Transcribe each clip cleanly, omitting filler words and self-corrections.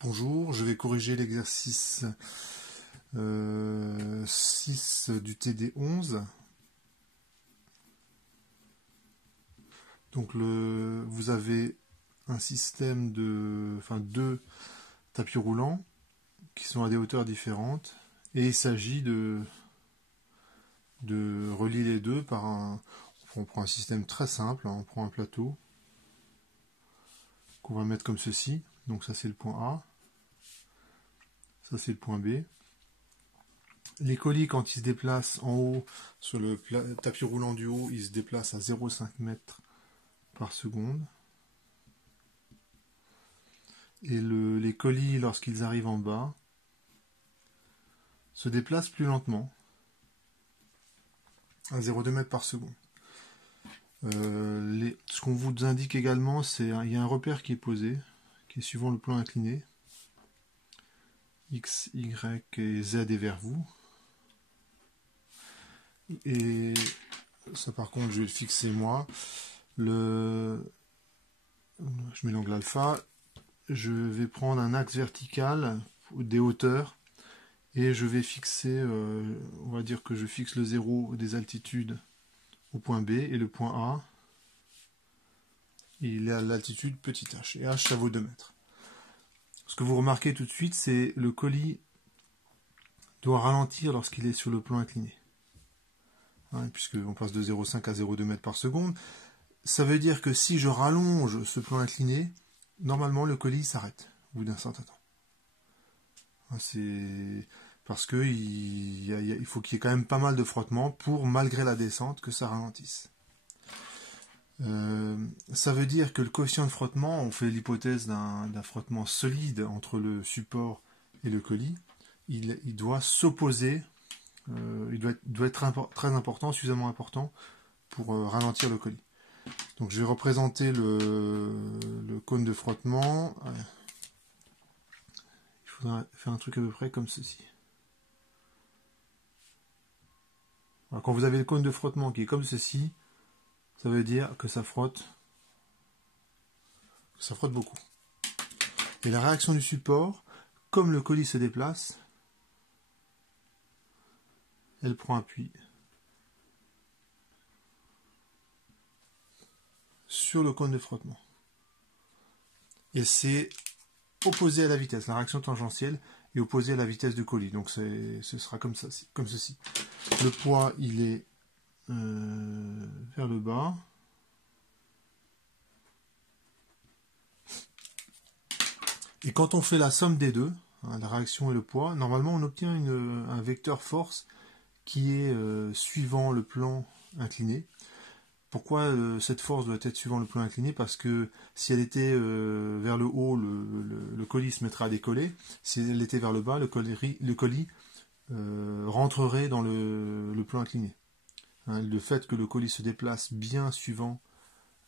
Bonjour, je vais corriger l'exercice 6 du TD 11. Donc vous avez un système de, deux tapis roulants qui sont à des hauteurs différentes et il s'agit de relier les deux par on prend un système très simple, on prend un plateau qu'on va mettre comme ceci. Donc ça c'est le point A, ça c'est le point B. Les colis, quand ils se déplacent en haut, sur le tapis roulant du haut, ils se déplacent à 0,5 mètres par seconde. Et les colis, lorsqu'ils arrivent en bas, se déplacent plus lentement, à 0,2 mètres par seconde. Ce qu'on vous indique également, c'est il y a un repère qui est posé, qui est suivant le plan incliné. X, Y et Z est vers vous. Et ça par contre, je vais le fixer moi. Je mets l'angle alpha. Je vais prendre un axe vertical des hauteurs et je vais fixer, on va dire que je fixe le 0 des altitudes au point B et le point A, il est à l'altitude petit h et h ça vaut 2 mètres. Ce que vous remarquez tout de suite, c'est le colis doit ralentir lorsqu'il est sur le plan incliné, puisqu'on passe de 0,5 à 0,2 mètres par seconde. Ça veut dire que si je rallonge ce plan incliné, normalement le colis s'arrête au bout d'un certain temps. C'est parce que il faut qu'il y ait quand même pas mal de frottement pour, malgré la descente, que ça ralentisse. Ça veut dire que le coefficient de frottement, on fait l'hypothèse d'un frottement solide entre le support et le colis, il doit s'opposer, il doit être très important, suffisamment important pour ralentir le colis. Donc je vais représenter le cône de frottement. Il faudra faire un truc à peu près comme ceci. Alors, quand vous avez le cône de frottement qui est comme ceci, ça veut dire que ça frotte beaucoup. Et la réaction du support, comme le colis se déplace, elle prend appui sur le cône de frottement. Et c'est opposé à la vitesse. La réaction tangentielle est opposée à la vitesse du colis. Donc ce sera comme ceci. Le poids, il est vers le bas. Et quand on fait la somme des deux, la réaction et le poids, normalement on obtient un vecteur force qui est suivant le plan incliné. Pourquoi cette force doit être suivant le plan incliné? Parce que si elle était vers le haut, le colis se mettrait à décoller. Si elle était vers le bas, le colis rentrerait dans le plan incliné. Le fait que le colis se déplace bien suivant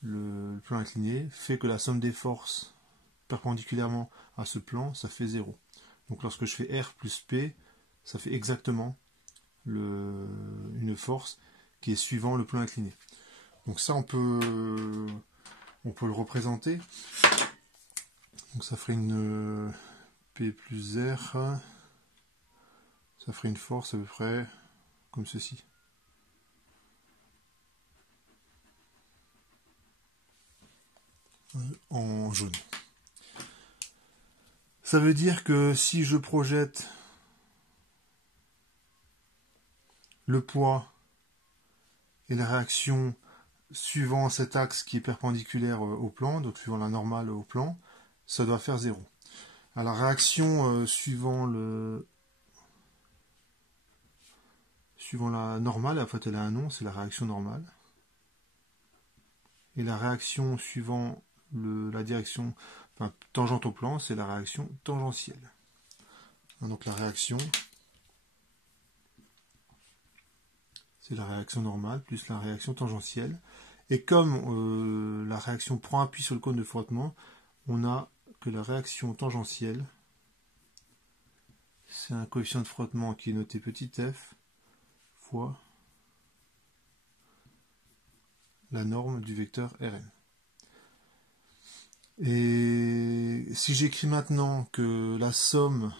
le plan incliné fait que la somme des forces perpendiculairement à ce plan, ça fait 0. Donc lorsque je fais R plus P, ça fait exactement une force qui est suivant le plan incliné. Donc ça, on peut le représenter. Donc ça ferait une P plus R. Ça ferait une force à peu près comme ceci. En jaune. Ça veut dire que si je projette le poids et la réaction suivant cet axe qui est perpendiculaire au plan, donc suivant la normale au plan, ça doit faire 0. Alors la réaction suivant la normale, en fait elle a un nom, c'est la réaction normale. Et la réaction suivant la direction tangente au plan, c'est la réaction tangentielle. Donc la réaction, c'est la réaction normale plus la réaction tangentielle. Et comme la réaction prend appui sur le cône de frottement, on a que la réaction tangentielle, c'est un coefficient de frottement qui est noté petit f fois la norme du vecteur Rn. Et si j'écris maintenant que la somme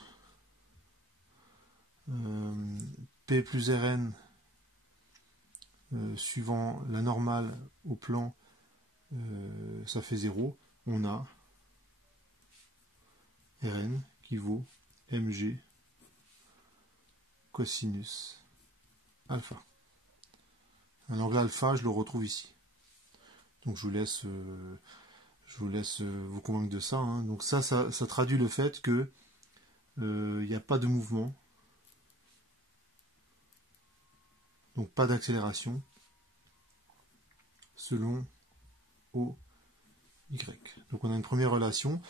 P plus Rn suivant la normale au plan, ça fait 0, on a Rn qui vaut mg cosinus alpha. L'angle alpha, je le retrouve ici. Donc je vous laisse vous convaincre de ça. Hein. Donc ça traduit le fait que il n'y a pas de mouvement, donc pas d'accélération, selon OY. Donc on a une première relation.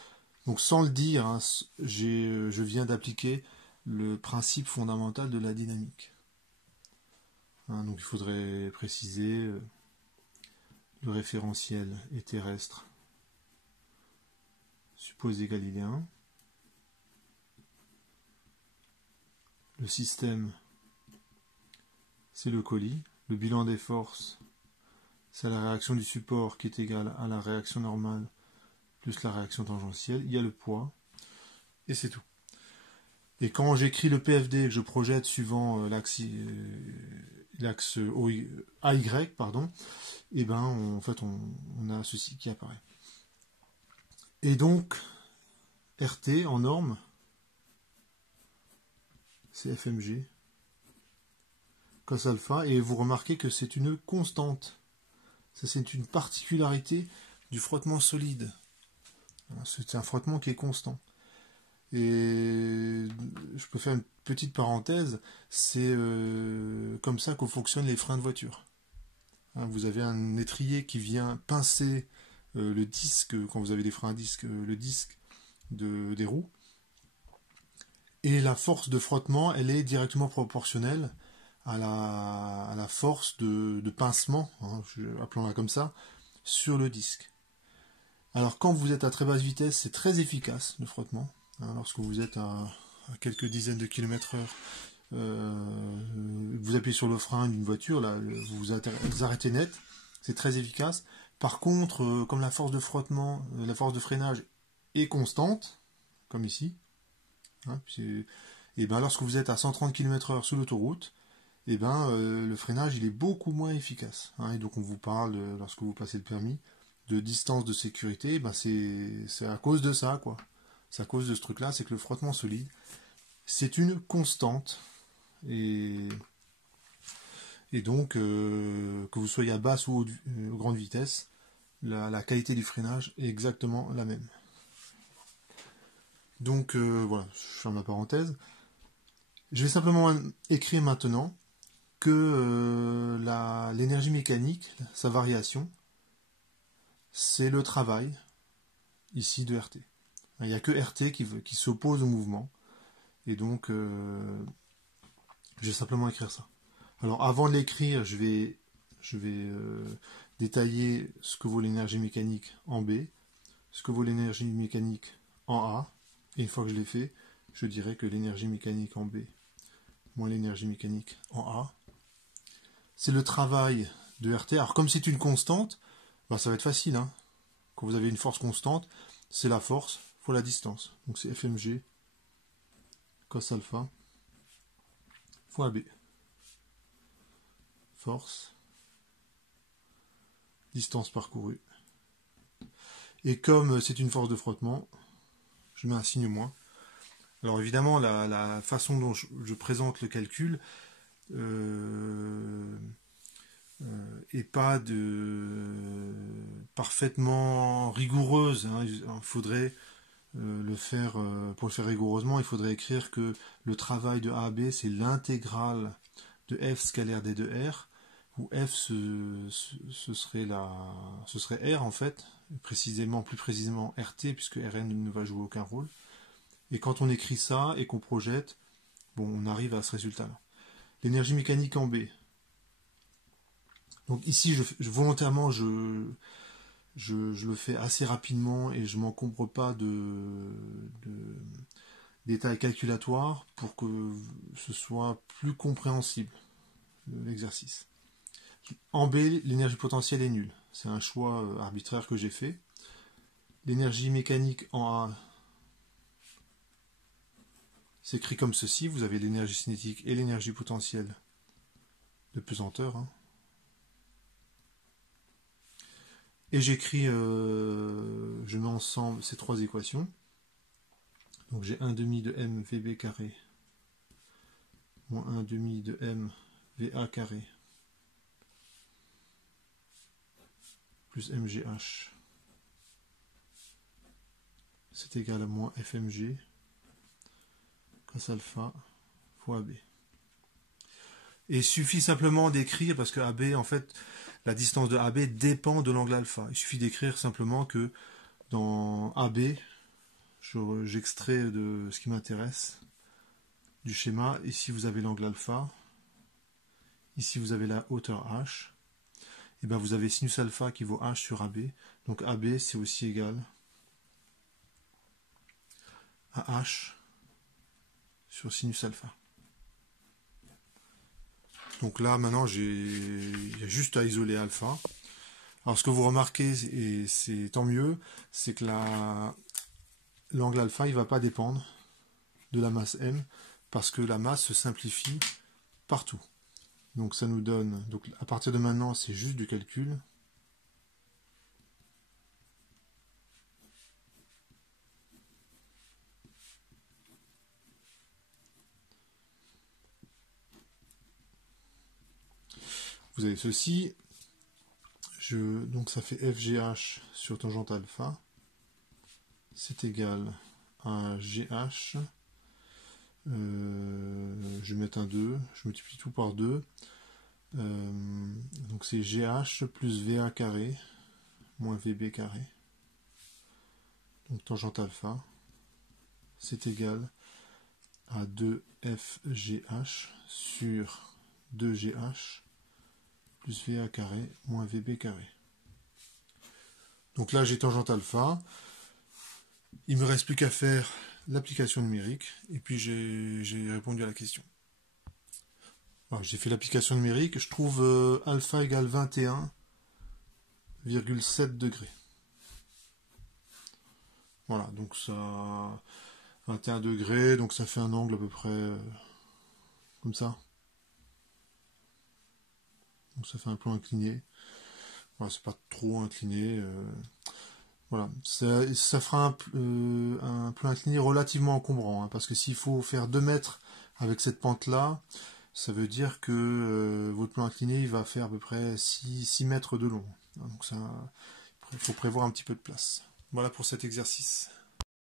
Donc sans le dire, hein, je viens d'appliquer le principe fondamental de la dynamique. Hein, donc il faudrait préciser le référentiel est terrestre supposé galiléen. Le système, c'est le colis. Le bilan des forces, c'est la réaction du support qui est égale à la réaction normale plus la réaction tangentielle. Il y a le poids, et c'est tout. Et quand j'écris le PFD et que je projette suivant l'axe AY, pardon, et ben en fait on a ceci qui apparaît. Et donc RT en norme, c'est FMG cos alpha, et vous remarquez que c'est une constante. Ça, c'est une particularité du frottement solide. C'est un frottement qui est constant. Et je peux faire une petite parenthèse, c'est comme ça que fonctionnent les freins de voiture. Hein, vous avez un étrier qui vient pincer le disque, quand vous avez des freins à disque, le disque des roues. Et la force de frottement, elle est directement proportionnelle à la force de pincement, hein, appelons-la comme ça, sur le disque. Alors quand vous êtes à très basse vitesse, c'est très efficace le frottement. Hein, lorsque vous êtes à quelques dizaines de kilomètres heure, vous appuyez sur le frein d'une voiture, là, vous arrêtez net, c'est très efficace. Par contre, comme la force de frottement, la force de freinage est constante, comme ici, hein, et ben lorsque vous êtes à 130 km/h sur l'autoroute, et ben le freinage il est beaucoup moins efficace. Hein, et donc on vous parle, lorsque vous passez le permis, de distance de sécurité, ben c'est à cause de ça, quoi. C'est à cause de ce truc-là, c'est que le frottement solide, c'est une constante. Et donc, que vous soyez à basse ou grande vitesse, la qualité du freinage est exactement la même. Donc, voilà, je ferme la parenthèse. Je vais simplement écrire maintenant que l'énergie mécanique, sa variation, c'est le travail, ici, de RT. Il n'y a que RT qui s'oppose au mouvement. Et donc, je vais simplement écrire ça. Alors, avant de l'écrire, je vais détailler ce que vaut l'énergie mécanique en B, ce que vaut l'énergie mécanique en A. Et une fois que je l'ai fait, je dirai que l'énergie mécanique en B moins l'énergie mécanique en A, c'est le travail de RT. Alors, comme c'est une constante, ben, ça va être facile. Hein. Quand vous avez une force constante, c'est la force fois la distance. Donc c'est FMG cos alpha fois B. Force, distance parcourue. Et comme c'est une force de frottement, je mets un signe moins. Alors évidemment, la façon dont je présente le calcul est pas parfaitement rigoureuse. Hein. Il faudrait le faire, pour le faire rigoureusement, il faudrait écrire que le travail de A à B, c'est l'intégrale de F scalaire D de R, où F ce serait R en fait, plus précisément RT, puisque Rn ne va jouer aucun rôle. Et quand on écrit ça et qu'on projette, bon, on arrive à ce résultat-là. L'énergie mécanique en B. Donc ici, volontairement, je le fais assez rapidement et je ne m'encombre pas de détails calculatoires pour que ce soit plus compréhensible, l'exercice. En B, l'énergie potentielle est nulle. C'est un choix arbitraire que j'ai fait. l'énergie mécanique en A s'écrit comme ceci. Vous avez l'énergie cinétique et l'énergie potentielle de pesanteur. Hein. Et j'écris, je mets ensemble ces trois équations. Donc j'ai 1 demi de m vb carré moins 1 demi de m va carré plus mgh, c'est égal à moins fmg cos alpha fois AB. Et il suffit simplement d'écrire, parce que AB, en fait, la distance de AB dépend de l'angle alpha. Il suffit d'écrire simplement que dans AB, j'extrais de ce qui m'intéresse du schéma. Ici, vous avez l'angle alpha. Ici, vous avez la hauteur h. Et bien, vous avez sinus alpha qui vaut h sur AB. Donc AB, c'est aussi égal à h sur sinus alpha. Donc là, maintenant, il y a juste à isoler alpha. Alors, ce que vous remarquez, et c'est tant mieux, c'est que l'angle alpha, il ne va pas dépendre de la masse m, parce que la masse se simplifie partout. Donc, ça nous donne, donc à partir de maintenant, c'est juste du calcul. Vous avez ceci. Donc ça fait FGH sur tangente alpha. C'est égal à GH. Je vais mettre un 2. Je multiplie tout par 2. Donc c'est GH plus VA carré moins VB carré. Donc tangente alpha. C'est égal à 2FGH sur 2GH plus VA carré moins VB carré. Donc là, j'ai tangente alpha. Il ne me reste plus qu'à faire l'application numérique. Et puis, j'ai répondu à la question. J'ai fait l'application numérique. Je trouve alpha égale 21,7 degrés. Voilà, donc ça... 21 degrés, donc ça fait un angle à peu près comme ça. Donc ça fait un plan incliné. Voilà, c'est pas trop incliné. Voilà, ça fera un plan incliné relativement encombrant, hein, parce que s'il faut faire 2 mètres avec cette pente-là, ça veut dire que votre plan incliné il va faire à peu près 6 mètres de long. Donc ça, il faut prévoir un petit peu de place. Voilà pour cet exercice.